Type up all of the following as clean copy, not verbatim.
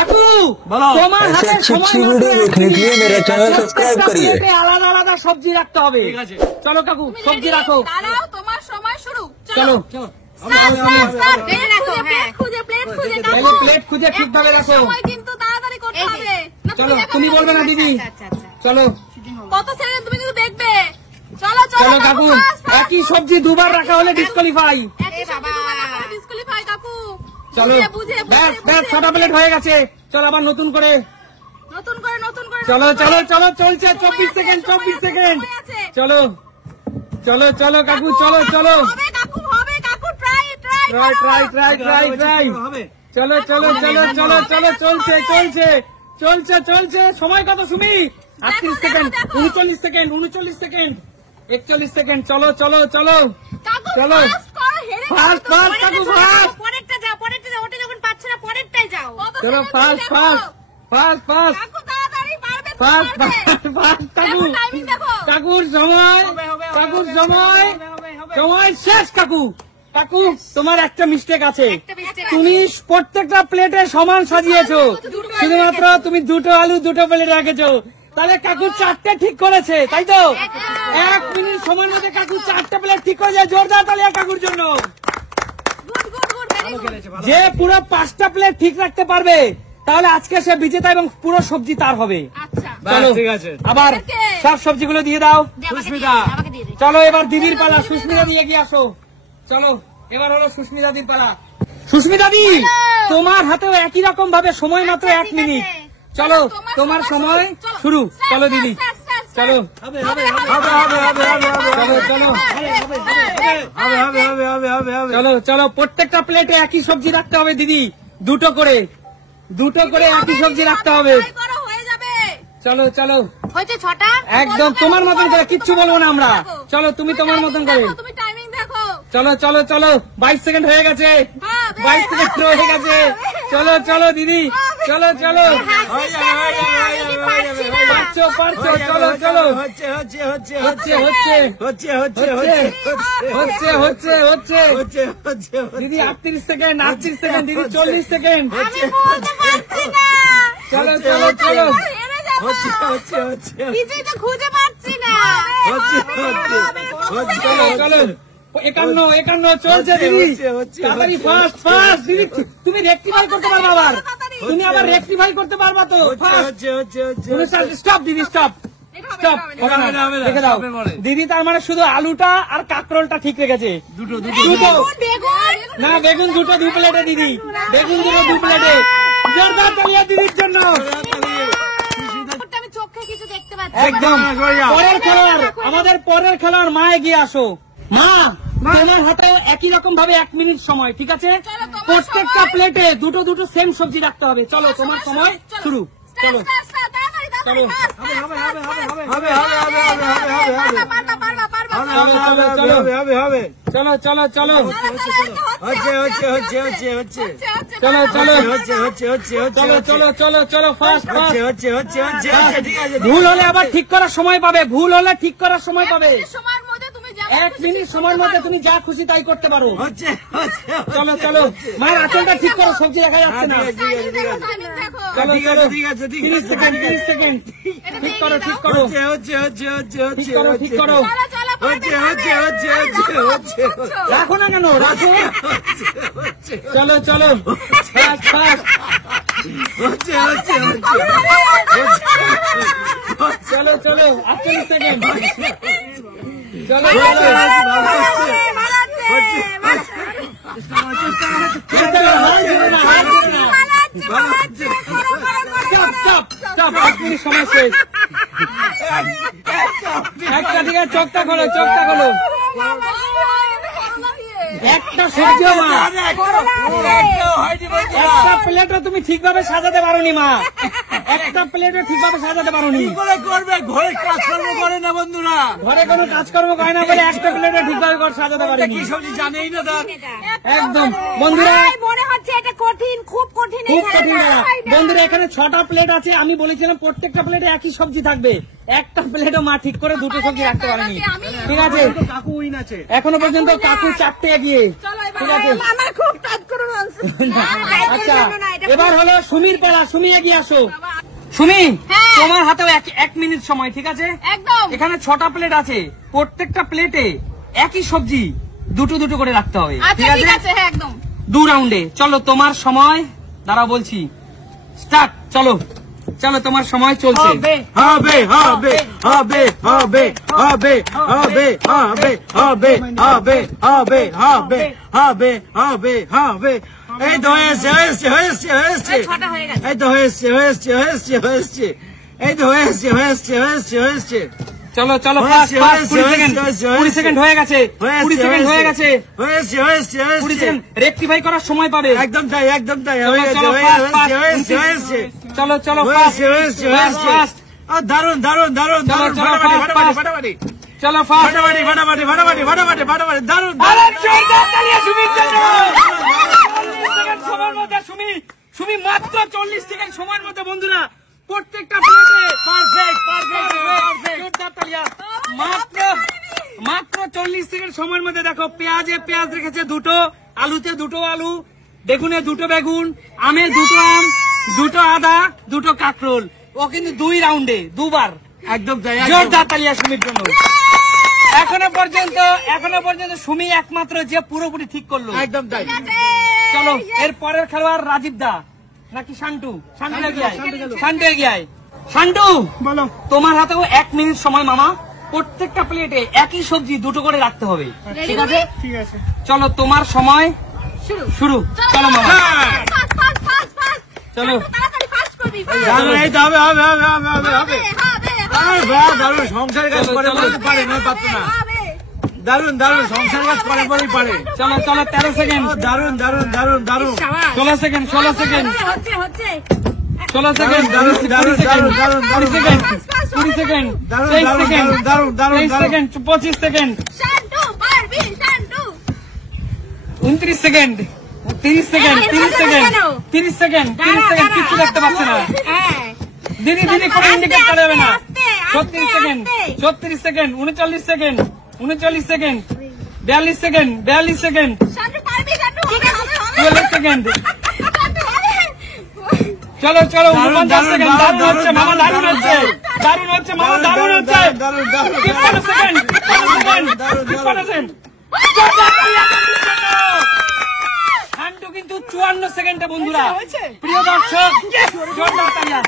কাকু বলো। তোমার হাতে সময় মাত্র देखने के लिए मेरा चैनल सब्सक्राइब करिए। আলাদা আলাদা সবজি রাখতে হবে। ঠিক আছে। চলো কাকু সবজি রাখো। দাঁড়াও, তোমার সময় শুরু। চলো স্টার্ট স্টার্ট প্লেট খুঁজে কাকু। প্লেট খুঁজে ঠিকভাবে রাখো। সময় কিন্তু তাড়াতাড়ি করতে হবে। না, চলো তুমি বলবে না দিদি। চলো কত সেকেন্ড তুমি কিন্তু দেখবে। চলো চলো চলো কাকু একই সবজি দুবার রাখা হলে ডিসকোয়ালিফাই। ডিসকুয়ালিফাই কাকু। চলো ব্যাস ব্যাস 6টা প্লেট হয়ে গেছে। চলো আবার নতুন করে। নতুন করে চলো চলো চলো চলছে 24 সেকেন্ড 24 সেকেন্ড। চলো চলো চলো কাকু চলো চলো হবে কাকু ট্রাই হবে। চলো চলো চলো চলো চলো চলছে চলছে চলছে চলছে। সময় কত Sumi? 38 second 39 second 39 second 41 second. চলো চলো চলো কাকু চলো ফাস্ট করো, হেরে যাও ফাস্ট তো। ফাস্ট কাকু ফাস্ট। পরেরটা যাও ওটা যখন পাচ্ছে না পরেরটাই যাও। চলো ফাস্ট ফাস্ট ফাস্ট ফাস্ট কাকু তাড়াতাড়ি পারবে তো ফাস্ট পারবে। ফাস্ট কাকু টাইমিং দেখো। কাকুর সময় কাকুর সময় সময় শেষ। কাকু কাকু তোমার একটা মিস্টেক আছে। তুমি প্রত্যেকটা প্লেটে সমান সাজিয়েছো, শুধুমাত্র তুমি দুটো আলু দুটো প্লেটে রেখেছো। তাহলে কাকু 4টে ঠিক করেছে, তাই তো? 1 মিনিট সময়ের মধ্যে কাকু 4টে প্লেট ঠিক করে যায়। জোরদার তালি কাকুর জন্য। Good very good. যে পুরো 5টা প্লেট ঠিক রাখতে পারবে তাহলে আজকে সে বিজেতা এবং পুরো সবজি তার হবে। আচ্ছা চলো ঠিক আছে। আবার সব সবজিগুলো দিয়ে দাও। সুস্মিতা। আমাকে দিয়ে দে। চলো এবার দিদির পালা। সুস্মিতা দিয়ে গিয়ে আসো। চলো এবার হলো সুস্মিতা দিদির পালা। সুস্মিতা দি তোমার হাতেও একই রকম ভাবে সময় মাত্র 1 মিনিট। চলো তোমার সময় শুরু। চলো দিদি চলো হবে হবে হবে হবে হবে চলো চলো হবে। চলো চলো প্রত্যেকটা প্লেটে একই সবজি রাখতে হবে দিদি। দুটো করে একই সবজি রাখতে হবে। ট্রাই করো, হয়ে যাবে। চলো চলো হয়েছে 6টা। একদম তোমার মতন করে কিচ্ছু বলবো না আমরা। চলো তুমি তোমার মতন করে। তুমি টাইমিং দেখো। চলো চলো চলো 22 সেকেন্ড হয়ে গেছে। হবে। 22 সেকেন্ড হয়ে গেছে। চলো চলো দিদি চলো চলো পারছো পারছো। চলো চলো হচ্ছে হচ্ছে হচ্ছে হচ্ছে হচ্ছে হচ্ছে হচ্ছে হচ্ছে হচ্ছে হচ্ছে হচ্ছে হচ্ছে দিদি 38 সেকেন্ড 38 সেকেন্ড দিদি 40 সেকেন্ড। আমি বলতে পারছি না। চলো চলো চলো হেরে যাবো। হচ্ছে হচ্ছে হচ্ছে কিছুই তো খুঁজে পাচ্ছি না। হচ্ছে হচ্ছে হচ্ছে চলো চলো 51 চলছে দিদি। হচ্ছে তাড়াতাড়ি ফাস্ট ফাস্ট দিদি। তুমি রেক্টিফাই করতে পারবে আবার। তুমি আবার রেক্টিফাই করতে পারবা তো। ফাস্ট হচ্ছে হচ্ছে হচ্ছে স্টপ দিদি স্টপ স্টপ। হবে না, হবে না, রেখে দাও হবে পরে। দিদি। তার মানে শুধু আলুটা আর কাঁকরোলটা ঠিক রেখেছে। দুটো দুটো বেগুন না বেগুন দুটো 2 প্লেটে দিদি। বেগুন দুটো 2 প্লেটে। জোরদার তালিয়া দিদির জন্য। আমি চোখে কিছু দেখতে পাচ্ছি না। একদম পরের খেলোয়াড় আমাদের পরের খেলোয়াড় মা এগিয়ে আসো। মা তোমার হাতেও একই রকম ভাবে 1 মিনিট সময়, ঠিক আছে? চলো, তোমার প্রত্যেকটা সময়। প্লেটে দুটো দুটো সেম সবজি রাখতে হবে। চলো তোমার সময় শুরু। চলো স্টার্ট তাড়াতাড়ি চলো। হবে হবে হবে হবে হবে হবে হবে হবে চলো চলো চলো হচ্ছে হচ্ছে হচ্ছে হচ্ছে হচ্ছে চলো চলো হচ্ছে হচ্ছে হচ্ছে চলো চলো চলো চলো ফাস্ট ফাস্ট। হচ্ছে হচ্ছে হচ্ছে ঠিক আছে ভুল হলে আবার ঠিক করার সময় পাবে। ভুল হলে ঠিক করার সময় পাবে। সময়ের মধ্যে তুমি যা 1 মিনিট সময়ের মধ্যে তুমি যা খুশি তাই করতে পারো। হচ্ছে হচ্ছে চলো চলো মায়ের আঁচলটা ঠিক করো, সবজি দেখা যাচ্ছে না। চলো ঠিক চলো আছে, ঠিক আছে, ঠিক 30 আছে। Second 30 second. ঠিক করো ঠিক করো হচ্ছে হচ্ছে হচ্ছে হচ্ছে ঠিক হচ্ছে করো ঠিক করো। হচ্ছে হচ্ছে হচ্ছে হচ্ছে হচ্ছে রাখো না কেন রাখো। চলো চলো ফাস্ট ফাস্ট। হচ্ছে হচ্ছে চলো চলো 48 সেকেন্ড। চলো স্টপ স্টপ 1 মিনিট সময় শেষ। একটা ঠিক আছে চোখটা খোলো চোখটা খোলো। একটা সবজিও মা একটা প্লেটও তুমি ঠিকভাবে সাজাতে পারোনি মা। একটা প্লেটও ঠিকভাবে সাজাতে পারোনি। করবে ঘরে কাজকর্ম করে না বন্ধুরা, ঘরে কোনো কাজকর্ম করে না বলে একটা প্লেটও ঠিকভাবে সাজাতে পারিনি। কি সবজি জানেই না তার। একদম বন্ধুরা মনে হচ্ছে এটা কঠিন, খুব কঠিন। খুব কঠিন দাদা। বন্ধুরা এখানে 6টা প্লেট আছে। আমি বলেছিলাম প্রত্যেকটা প্লেটে একই সবজি থাকবে। একটা প্লেটও মা ঠিক করে দুটো সবজি রাখতে পারেনি। ঠিক আছে কাকু উইন আছে। এখনো পর্যন্ত কাকু 4টে এগিয়ে। চলো এবার ঠিক আছে আমার খুব টাচ করে বলছে আচ্ছা এবার হলো সুমির পালা। সুমি এগিয়ে আসো। সুমি হ্যাঁ। তোমার হাতেও এক মিনিট সময়, ঠিক আছে? একদম এখানে 6টা প্লেট আছে, প্রত্যেকটা প্লেটে একই সবজি দুটো দুটো করে রাখতে হবে, আচ্ছা ঠিক ঠিক আছে? আছে হ্যাঁ একদম 2 রাউন্ডে। চলো তোমার সময়, দাঁড়া বলছি, স্টার্ট। চলো চলো তোমার সময় চলছে। হবে হবে হবে হবে হবে হবে হবে হবে হবে হবে হবে হবে হবে এই তো হয়েছে হয়েছে হয়েছে হয়েছে এই 6টা হয়ে গেছে। এই তো হয়েছে হয়েছে হয়েছে হয়েছে এই তো হয়েছে হয়েছে হয়েছে হয়েছে চলো চলো হয়েছে, ফাস্ট 20 হয়েছে, সেকেন্ড, হয়েছে, 20 সেকেন্ড হয়ে গেছে, 20 সেকেন্ড হয়ে গেছে, হয়েছে হয়েছে 20 হয়েছে সেকেন্ড রেকটিফাই করার সময় পাবে। একদম তাই একদম তাই চলো হয়েছে চলো হয়েছে ফাস্ট হয়েছে হয়েছে চলো চলো ফাস্ট হয়েছে হয়েছে হয়েছে দারুন দারুন দারুন চলো, দারুন চলো, ফাটাফাটি fast, ফাটাফাটি fast। ফাটাফাটি চলো ফাস্ট। ফাটাফাটি ফাটাফাটি ফাটাফাটি ফাটাফাটি ফাটাফাটি দারুন আরে জোরদার তালিয়া সুমির জন্য। 40 সেকেন্ড সময়ের মধ্যে সুমি মাত্র 40 সেকেন্ড সময়ের মধ্যে বন্ধুরা প্রত্যেকটা প্লেটে পারফেক্ট পারফেক্ট জোরদার তালিয়া। মাত্র 40 সেকেন্ড সময়ের মধ্যে দেখো, পেঁয়াজে পেঁয়াজ রেখেছে 2টো, আলুতে 2টো আলু, বেগুনে 2টো বেগুন, আমে 2টো আম, 2টো আদা, 2টো কাঁকরোল। ও কিন্তু 2 রাউন্ডে 2 বার। একদম তাই জোরদার তালিয়া সুমির জন্য। এখনো পর্যন্ত সুমি একমাত্র যে পুরোপুরি ঠিক করলো। একদম তাই চলো এর পরের খেলোয়াড় রাজীব দা নাকি শান্টু? শান্টু এগিয়ে আয়, শান্টু এগিয়ে আয়। শান্টু বলো তোমার হাতেও 1 মিনিট সময় মামা। প্রত্যেকটা প্লেটে একই সবজি 2টো করে রাখতে হবে, ঠিক আছে? ঠিক আছে চলো তোমার সময় শুরু। চলো মামা ফাস্ট ফাস্ট ফাস্ট ফাস্ট চলো। তাড়াতাড়ি ফাস্ট করবি দারুন এই তো হবে হবে হবে হবে হবে আরে বাহ দারুন সংসারের কাজ করে বলতে পারে না পারতো না দারুন দারুন সংসারের কাজ করে বলেই পারে চলো চলো 13 সেকেন্ড, দারুন দারুন দারুন দারুন 16 সেকেন্ড, 16 সেকেন্ড, হচ্ছে হচ্ছে 16 সেকেন্ড, দারুন, 20 দারুন, সেকেন্ড, দারুন, 20 second, 20 second, 23 second, 23 second, 25 second, Shantu পারবি Shantu 29 second, 30 second, 30 second, 30 second, 30 second, কিচ্ছু দেখতে পাচ্ছে না। হ্যাঁ দিদি কোনো ইন্ডিকেট করা যাবে না। আস্তে, 36 second, 34 second, 39 second, 39 second, 42 second, 42 second, Shantu পারবি শান্টু ঠিক আছে 44 সেকেন্ড। শান্টু হবে চলো চলো দারুন, 49 দারুন, সেকেন্ড, দারুণ দারুন, হচ্ছে মামা, দারুন, দারুণ হচ্ছে, দারুণ হচ্ছে মামা, দারুণ হচ্ছে। দারুন দারুন 53 সেকেন্ড, 53 সেকেন্ড, 53 সেকেন্ড। শান্টু কিন্তু 54 সেকেন্ডে বন্ধুরা। প্রিয় দর্শক জোরদার তালিয়া।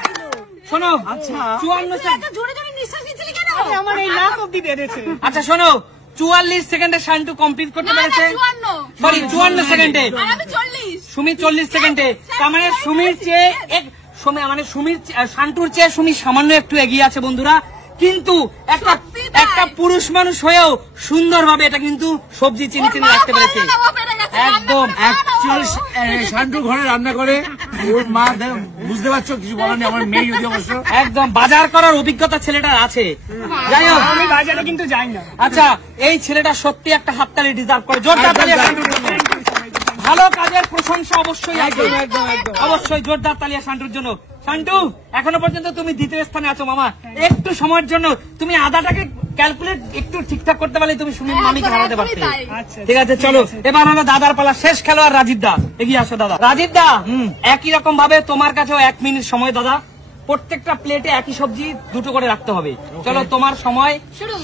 শোনো আচ্ছা 54 সেকেন্ড, জোরে জোরে নিঃশ্বাস নিচ্ছিলি কেন আমার এই নাক অবধি বেড়েছে। আচ্ছা শোনো 44 সেকেন্ডে শান্টু কমপ্লিট করতে পেরেছে। 54 সরি 54 সেকেন্ডে, আর আমি 40 সুমি 40 সেকেন্ডে। তার মানে সুমির চেয়ে শান্টুর চেয়ে সুমি সামান্য একটু এগিয়ে আছে বন্ধুরা। কিন্তু সত্যি তাই। একটা পুরুষ মানুষ হয়েও সুন্দরভাবে এটা কিন্তু সবজি চিনি চিনি রাখতে পেরেছে। একদম অ্যাকচুয়ালি শান্টু ঘরে রান্না করে ওর মা বুঝতে পারছো কিছু বলার নেই আমার মেয়ে যদি অবশ্য একদম বাজার করার অভিজ্ঞতা ছেলেটার আছে। যাই হোক আমি বাজারে কিন্তু যাই না। আচ্ছা এই ছেলেটা সত্যি একটা হাততালি ডিজার্ভ করে। জোরদার তালি শান্টুর জন্য। ভালো কাজের প্রশংসা অবশ্যই আছে, অবশ্যই জোরদার তালিয়া শান্টুর জন্য। শান্টু এখনো পর্যন্ত তুমি দ্বিতীয় স্থানে আছো মামা। একটু সময়ের জন্য তুমি আদাটাকে ক্যালকুলেট একটু ঠিকঠাক করতে পারলে তুমি সুমির মামিকে হারাতে পারতে। ঠিক আছে চলো এবার হলো দাদার পালা। শেষ খেলোয়াড় রাজীব দা, এগিয়ে আসো দাদা। রাজীব দা একই রকম ভাবে তোমার কাছেও 1 মিনিট সময় দাদা। প্রত্যেকটা প্লেটে একই সবজি 2টো করে রাখতে হবে। চলো তোমার সময়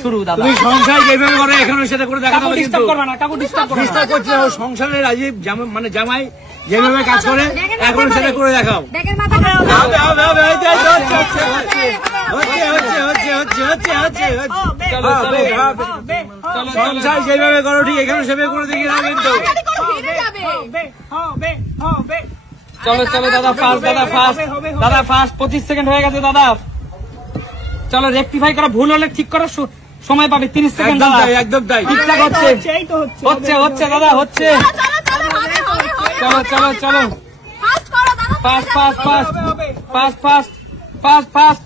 শুরু দাদা। তুমি সংসার যেভাবে করে এখানে সেটা করে দেখাতে কাকু হবে কিন্তু ডিস্টার্ব করবে না, কাকু ডিস্টার্ব করবে না। চেষ্টা করছে ও সংসারের রাজীব মানে জামাই যেভাবে কাজ করে এখন সেটা করে দেখাও। ডেকের মাথা হবে হবে হবে এই তো, এই তো, হচ্ছে হচ্ছে হচ্ছে হচ্ছে হচ্ছে হচ্ছে হচ্ছে হচ্ছে চলো চলো হবে চলো সংসার যেভাবে করো ঠিক এখানে সেভাবে করে দেখি না কিন্তু হবে হবে হবে চলো চলো দাদা ফাস্ট, দাদা ফাস্ট, দাদা ফাস্ট। 25 সেকেন্ড হয়ে গেছে দাদা। চলো রেকটিফাই করা ভুল হলে ঠিক করার সময় পাবে 30 সেকেন্ড একদম দাদা। তাই একদম তাই ঠিকঠাক হচ্ছে, এই তো হচ্ছে হচ্ছে হচ্ছে দাদা হচ্ছে। চলো চলো চলো ফাস্ট করো দাদা fast fast fast fast fast fast fast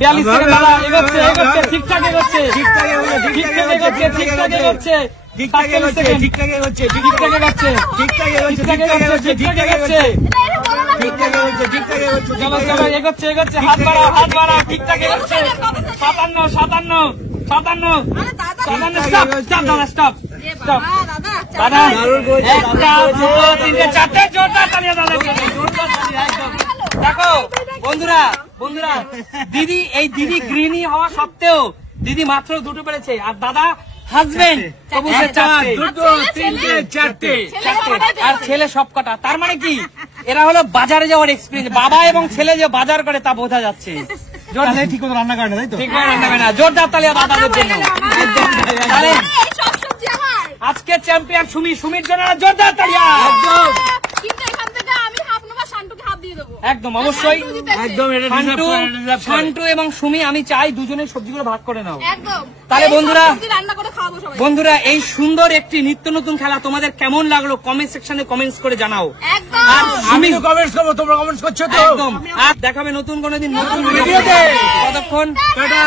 42 second দাদা এগোচ্ছে এগোচ্ছে ঠিকঠাক এগোচ্ছে, ঠিকঠাক এগোচ্ছে, ঠিকঠাক এগোচ্ছে, ঠিকঠাক এগোচ্ছে, ঠিকঠাক এগোচ্ছে, 47 সেকেন্ড, ঠিকঠাক এগোচ্ছে, ঠিকঠাক এগোচ্ছে, ঠিকঠাক এগোচ্ছে, ঠিকঠাক এগোচ্ছে, ঠিকঠাক এগোচ্ছে। ঠিকঠাক এগোচ্ছে, ঠিকঠাক এগোচ্ছে, চলো চলো এগোচ্ছে এগোচ্ছে, হাত বাড়াও হাত বাড়াও, ঠিকঠাক এগোচ্ছে। 57 57 57 আরে দাদা 57 স্টপ স্টপ দাদা স্টপ স্টপ। দাদা দাদা একটা দুটো তিনটে চারটে জোরদার তালিয়া দাদার জন্য, জোরদার তালিয়া একদম। দেখো বন্ধুরা বন্ধুরা দিদি এই দিদি গৃহিণী হওয়া সত্ত্বেও দিদি মাত্র দুটো পেরেছে, আর দাদা হাজবেন্ড তবু সে চারটে, দুটো তিনটে চারটে। আর ছেলে সবকটা। তার মানে কি এরা হলো বাজারে যাওয়ার এক্সপিরিয়েন্স। বাবা এবং ছেলে যে বাজার করে তা বোঝা যাচ্ছে। তাহলে ঠিক মতো রান্না করে না, তাই তো? ঠিক করে রান্না করে না। জোরদার তালিয়া দাদাদের জন্য। তাহলে এই সব সবজি আমার। আজকে চ্যাম্পিয়ন সুমি, সুমির জন্য জোরদার তালিয়া। কিন্তু এখান থেকে আমি হাফ নেবো, শান্টুকে হাফ দিয়ে দেবো। একদম অবশ্যই। শান্টু জিতেছে। একদম এটা শান্টু এবং সুমি আমি চাই দুজনের সবজিগুলো ভাগ করে নাও। একদম। তাহলে এই সব বন্ধুরা- সবজি রান্না করে খাওয়াবো সবাই। বন্ধুরা এই সুন্দর একটি নিত্য নতুন খেলা তোমাদের কেমন লাগলো কমেন্ট সেকশনে কমেন্টস করে জানাও। একদম। আর আমি তো কমেন্টস করবো, তোমরা কমেন্টস করছো তো? একদম। আর দেখাবে নতুন কোনো দিন নতুন ভিডিওতে। ততক্ষণ টাটা।